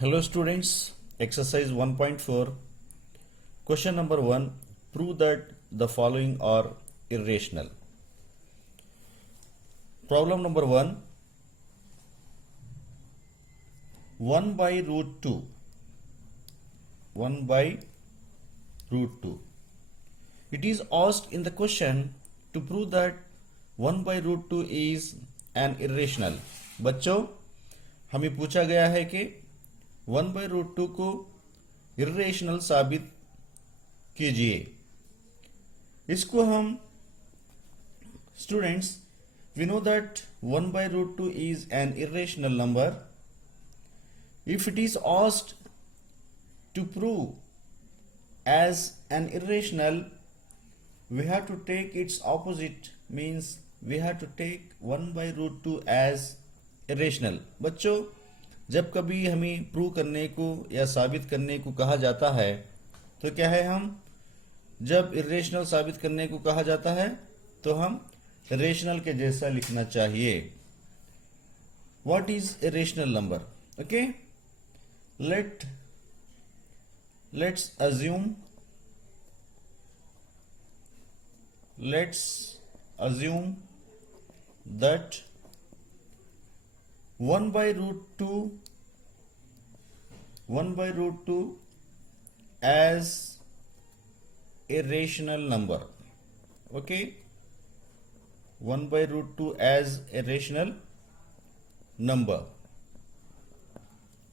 Hello students, exercise 1.4, question number 1, prove that the following are irrational. Problem number 1, 1 by root 2, 1 by root 2. It is asked in the question to prove that 1 by root 2 is an irrational. बच्चों हमें पूछा गया है कि 1 by root 2 को irrational साबित कीजिए. इसको हम students, we know that 1 by root 2 is an irrational number. If it is asked to prove as an irrational, we have to take its opposite, means we have to take 1 by root 2 as irrational. बच्चों जब कभी हमें prove करने को या साबित करने को कहा जाता है तो क्या है, हम जब इरेशनल साबित करने को कहा जाता है तो हम रेशनल के जैसा लिखना चाहिए. What is irrational number? Okay, let's assume that 1 by root 2 as a rational number. Okay, 1 by root 2 as a rational number.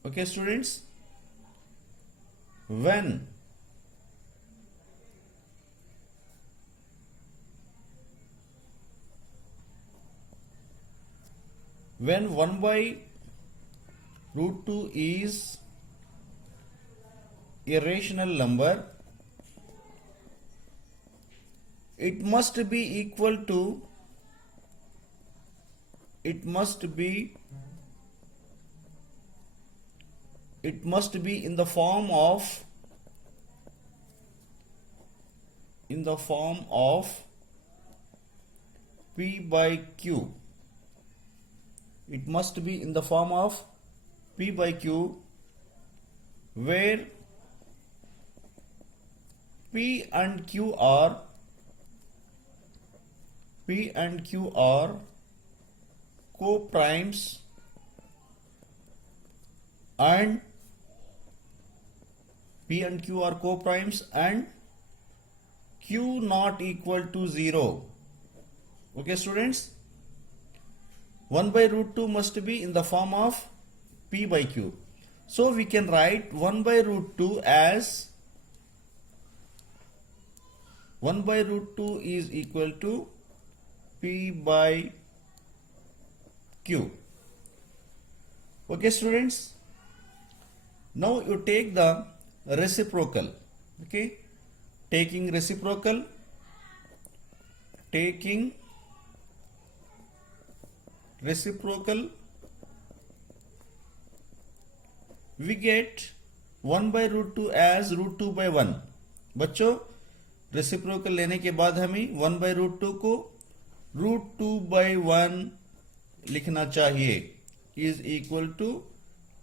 Okay students, when when 1 by root 2 is a rational number, it must be equal to, it must be in the form of P by Q. It must be in the form of P by Q, where P and Q are co-primes and P and Q are co-primes and Q not equal to 0. Okay students, 1 by root 2 must be in the form of P by Q. So we can write 1 by root 2 as 1 by root 2 is equal to P by Q. Okay students, now you take the reciprocal. Okay, taking reciprocal, we get 1 by root 2 as root 2 by 1. बच्चों reciprocal लेने के बाद हमें 1 by root 2 को root 2 by 1 लिखना चाहिए, is equal to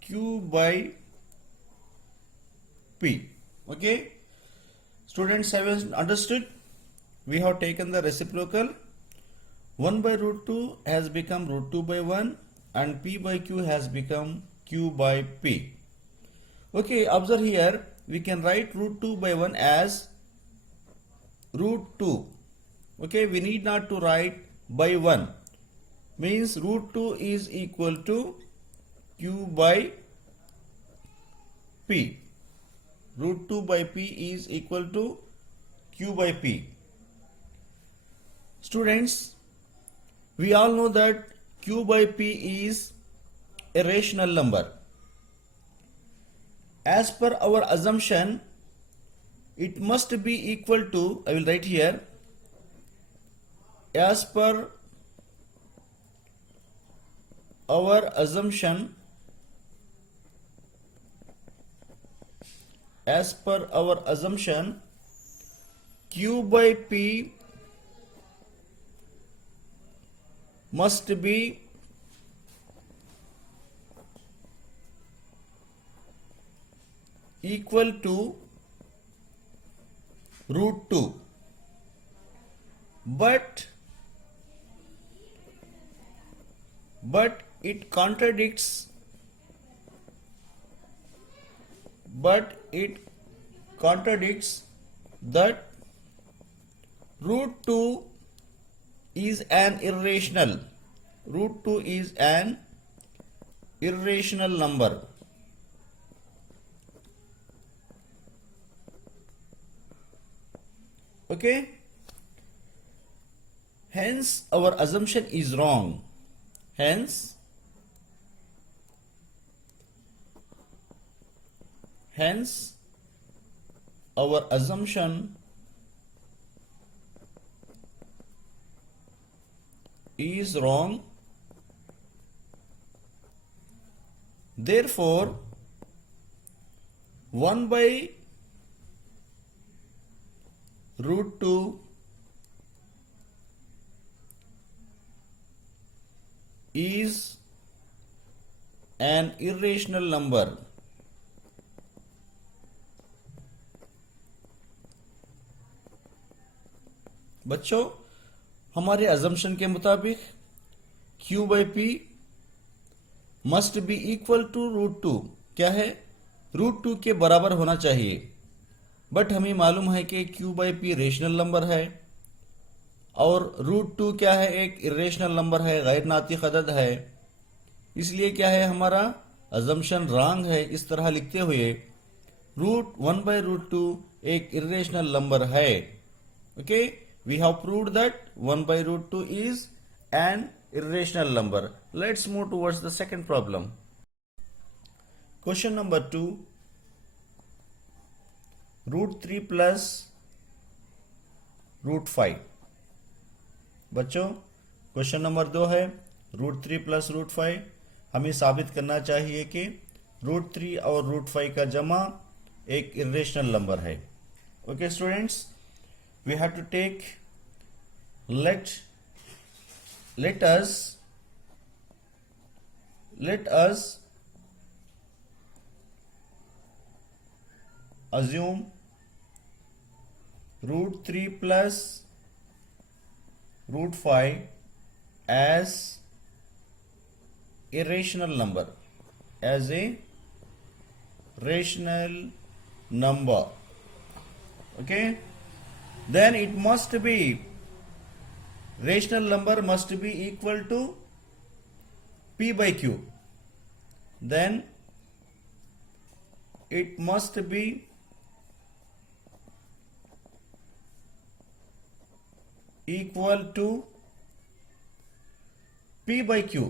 Q by P. Okay, students have understood? We have taken the reciprocal. 1 by root 2 has become root 2 by 1 and P by Q has become Q by P. Okay, observe here, we can write root 2 by 1 as root 2. Okay, we need not to write by 1, means root 2 is equal to Q by P. Root 2 by P is equal to Q by P. Students, we all know that Q by P is a rational number. As per our assumption, it must be equal to, I will write here, as per our assumption, Q by P must be equal to root 2, but it contradicts that root 2 is an irrational. Root 2 is an irrational number. Okay? Hence our assumption is wrong. Hence our assumption is wrong. Therefore, 1 by root 2 is an irrational number. बच्चों, हमारे assumption के मुताबिक Q by P must be equal to root 2 क्या है? Root 2 के बराबर होना चाहिए। बट हमें मालूम है कि Q by P rational number है और रूट 2 क्या है? एक इरेशनल नंबर है, गैर नातिक अदद है। इसलिए क्या है, हमारा अजम्पशन रॉन्ग है। इस तरह लिखते हुए रूट 1 by रूट 2 एक इरेशनल नंबर है। Okay, we have proved that 1 by root 2 is an irrational number. Let's move towards the second problem. Question number 2, root 3 plus root 5. बच्चों, क्वेश्चन नंबर 2 है root 3 plus root 5। हमें साबित करना चाहिए कि root 3 और रूट 5 का जमा एक इरेशनल नंबर है। Okay students, we have to take let us assume root 3 plus root 5 as a rational number, as a rational number. Okay, then it must be rational number must be equal to P by Q. Then it must be equal to P by Q,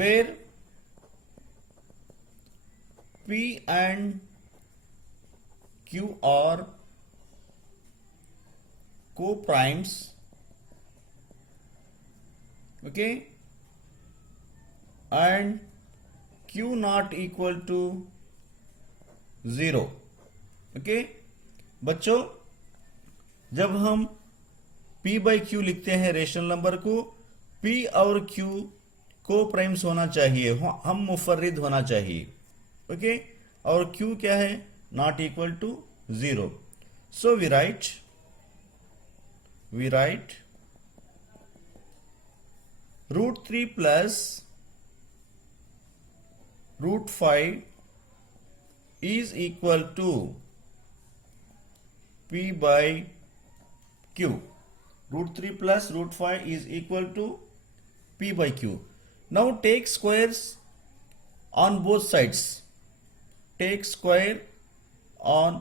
where P and Q are co-primes. Okay, and Q not equal to 0. Okay, बच्चों, जब हम P by Q लिखते हैं rational number को, P और Q को primes होना चाहिए, हम मुफर्रिद होना चाहिए। ओके, और Q क्या है? Not equal to 0। So we write root 3 plus root 5 is equal to P by Q. Root 3 plus root 5 is equal to P by Q. Now take squares on both sides. Take square on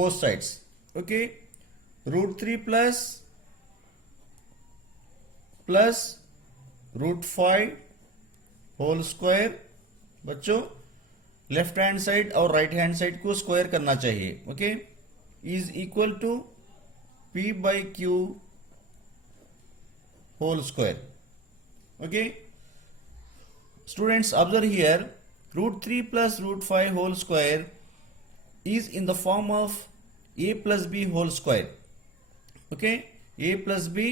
both sides. Okay, root 3 plus root 5 whole square. बच्चों, left hand side और right hand side को square करना चाहिए। Okay, is equal to P by Q whole square. Okay students, observe here, root 3 plus root 5 whole square is in the form of a plus b whole square. Okay, a plus b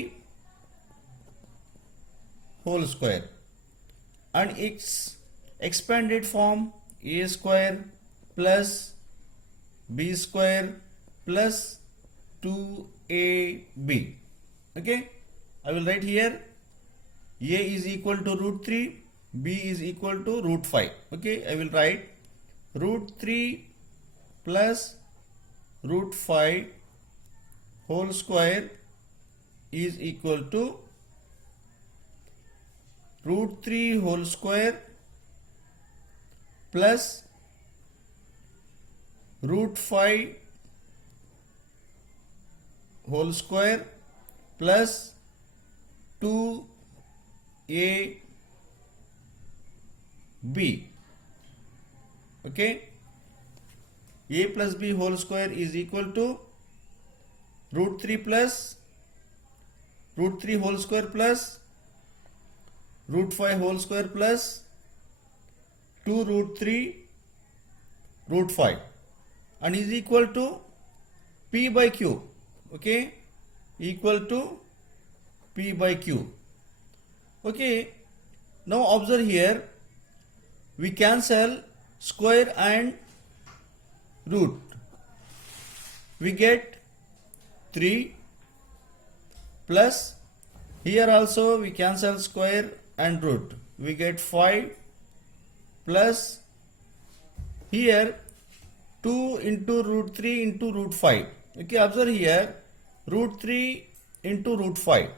whole square, and its expanded form a square plus b square plus 2ab. Okay, I will write here a is equal to root 3, b is equal to root 5. Okay, I will write root 3 plus root 5 whole square is equal to root 3 whole square plus root 5 whole square plus 2ab. Okay, a plus b whole square is equal to root 3 plus root 3 whole square plus root 5 whole square plus 2 root 3 root 5 and is equal to p by q. Okay, equal to p by q. Okay, now observe here, we cancel square and root. We get 3 plus here also we cancel square and root. We get 5 plus here 2 into root 3 into root 5. Okay, observe here root 3 into root 5.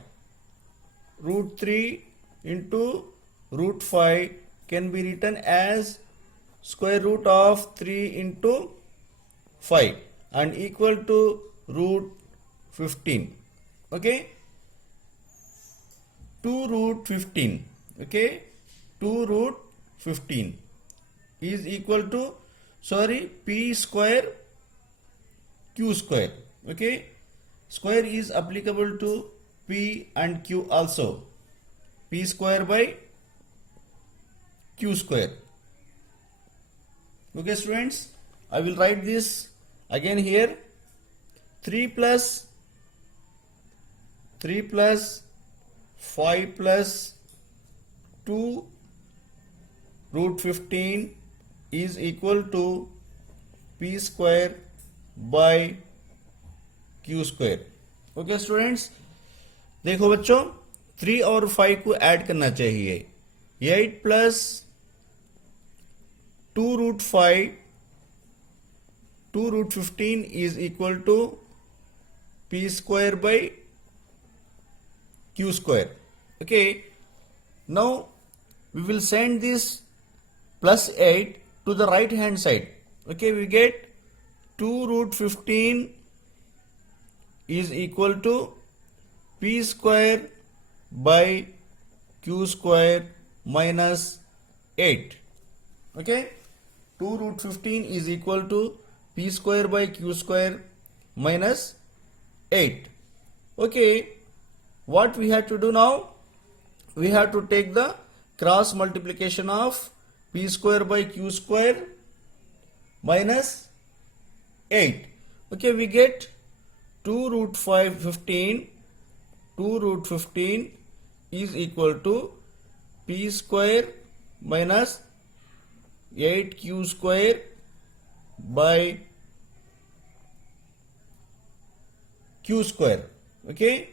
Root 3 into root 5 can be written as square root of 3 into 5 and equal to root 15. Okay, 2 root 15. Okay, 2 root 15 is equal to p square q square. Okay, square is applicable to p and q also. P square by q square. Okay students, I will write this again here. 3 plus 5 plus 2 root 15 is equal to p square by q square. Okay students, देखो बच्चों 3 और 5 को add करना चाहिए. 8 plus 2 root 5 2 root 15 is equal to p square by q square. Okay, now we will send this plus 8 to the right hand side. Okay, we get 2 root 15 is equal to p square by q square minus 8. Okay, 2 root 15 is equal to p square by q square minus 8. Okay, what we have to do now? We have to take the cross multiplication of p square by q square minus 8. Okay, we get 2 root 15 is equal to p square minus 8q square by q square. Okay,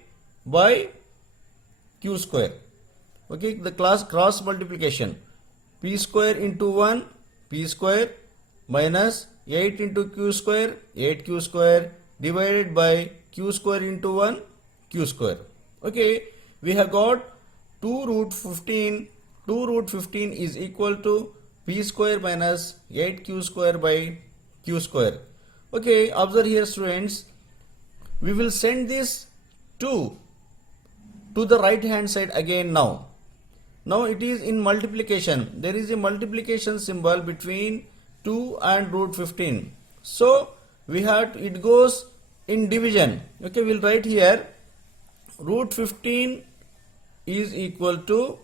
by q square. Okay, the cross multiplication, p square into 1 p square minus 8 into q square 8q square divided by q square into 1 q square. Okay, we have got 2 root 15 is equal to p square minus 8q square by q square. Okay, observe here students, we will send this 2 to the right hand side again now. Now it is in multiplication. There is a multiplication symbol between 2 and root 15. So we have it goes in division. Okay, we'll write here root 15 is equal to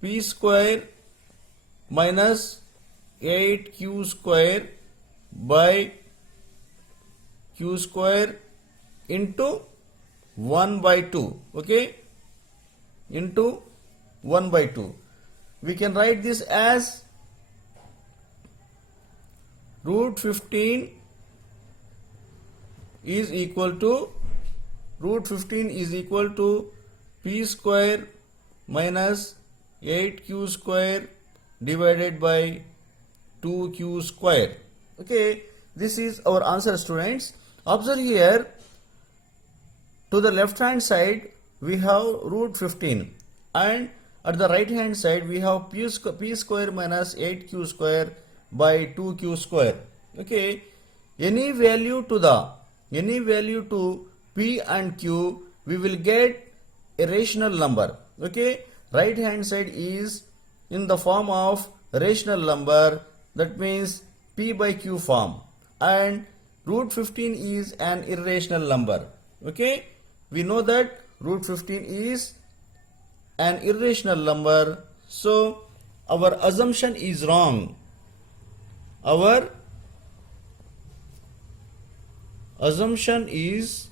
p square minus 8q square by q square into 1 by 2. Okay, into 1 by 2. we can write this as root 15 is equal to p square minus 8q square divided by 2q square. Okay, this is our answer, students. Observe here, to the left hand side we have root 15 and at the right hand side we have p square minus 8q square by 2q square. Okay, any value to p and q, we will get a rational number. Okay, right hand side is in the form of rational number, that means p by q form, and root 15 is an irrational number. Okay, we know that root 15 is an irrational number, so our assumption is wrong. Our assumption is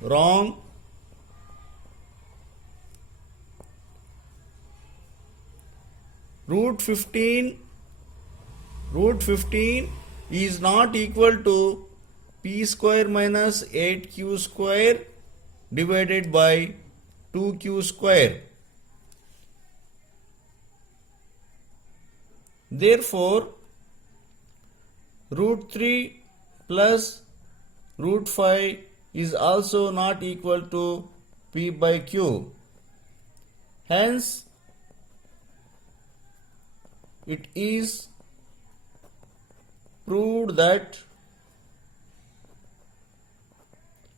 wrong. Root 15 is not equal to p square minus 8q square divided by 2q square. Therefore, root 3 plus root 5 is also not equal to p by q. Hence, it is proved that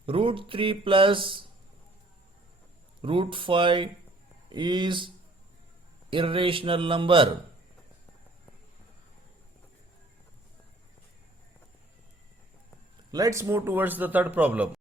root 3 plus root 5 is irrational number. Let's move towards the third problem.